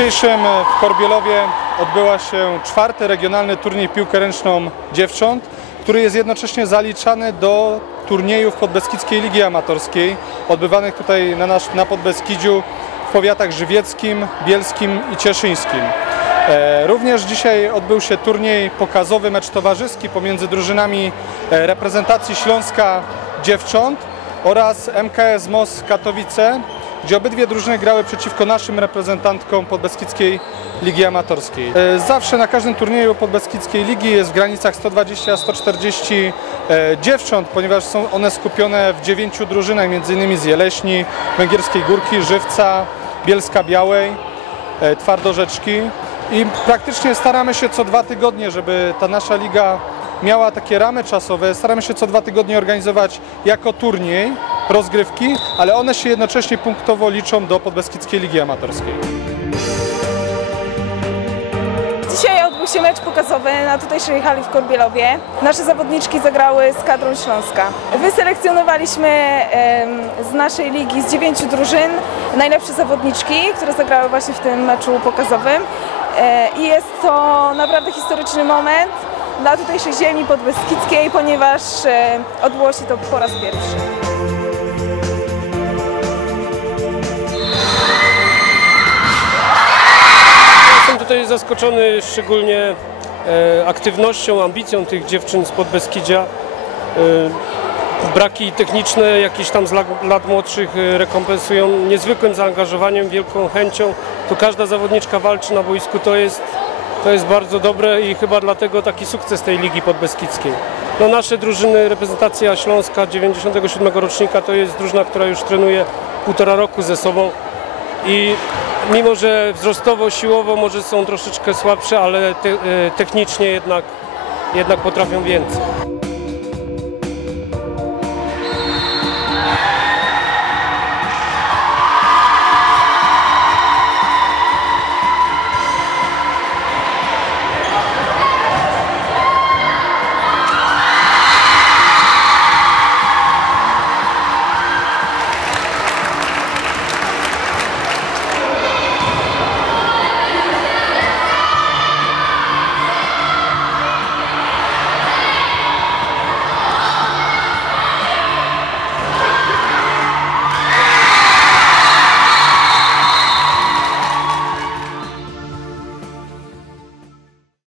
dzisiejszym w Korbielowie odbyła się czwarty regionalny turniej piłkę ręczną dziewcząt, który jest jednocześnie zaliczany do turniejów Podbeskidzkiej Ligi Amatorskiej, odbywanych tutaj na, nasz, na Podbeskidziu w powiatach żywieckim, bielskim i cieszyńskim. E, Również dzisiaj odbył się turniej pokazowy, mecz towarzyski pomiędzy drużynami e, reprezentacji Śląska dziewcząt oraz MKS MOS Katowice, gdzie obydwie drużyny grały przeciwko naszym reprezentantkom Podbeskidzkiej Ligi Amatorskiej. E, Zawsze na każdym turnieju Podbeskidzkiej Ligi jest w granicach 120-140 e, dziewcząt, ponieważ są one skupione w dziewięciu drużynach, m.in. z Jeleśni, Węgierskiej Górki, Żywca, Bielska Białej, e, Twardorzeczki i praktycznie staramy się co dwa tygodnie, żeby ta nasza liga miała takie ramy czasowe. Staramy się co dwa tygodnie organizować jako turniej rozgrywki, ale one się jednocześnie punktowo liczą do Podbeskidzkiej Ligi Amatorskiej. Dzisiaj odbył się mecz pokazowy na tutejszej hali w Korbielowie. Nasze zawodniczki zagrały z kadrą Śląska. Wyselekcjonowaliśmy z naszej ligi z dziewięciu drużyn najlepsze zawodniczki, które zagrały właśnie w tym meczu pokazowym. E, I jest to naprawdę historyczny moment dla tutejszej ziemi podbeskidzkiej, ponieważ odbyło się to po raz pierwszy. Zaskoczony szczególnie e, aktywnością, ambicją tych dziewczyn z Podbeskidzia. E, braki techniczne jakieś tam z lat, młodszych e, rekompensują niezwykłym zaangażowaniem, wielką chęcią. Tu każda zawodniczka walczy na boisku, to jest, to jest bardzo dobre i chyba dlatego taki sukces tej Ligi Podbeskidzkiej. No nasze drużyny, reprezentacja Śląska 97 rocznika to jest drużyna, która już trenuje półtora roku ze sobą i mimo, że wzrostowo, siłowo może są troszeczkę słabsze, ale te, e, technicznie jednak, jednak potrafią więcej.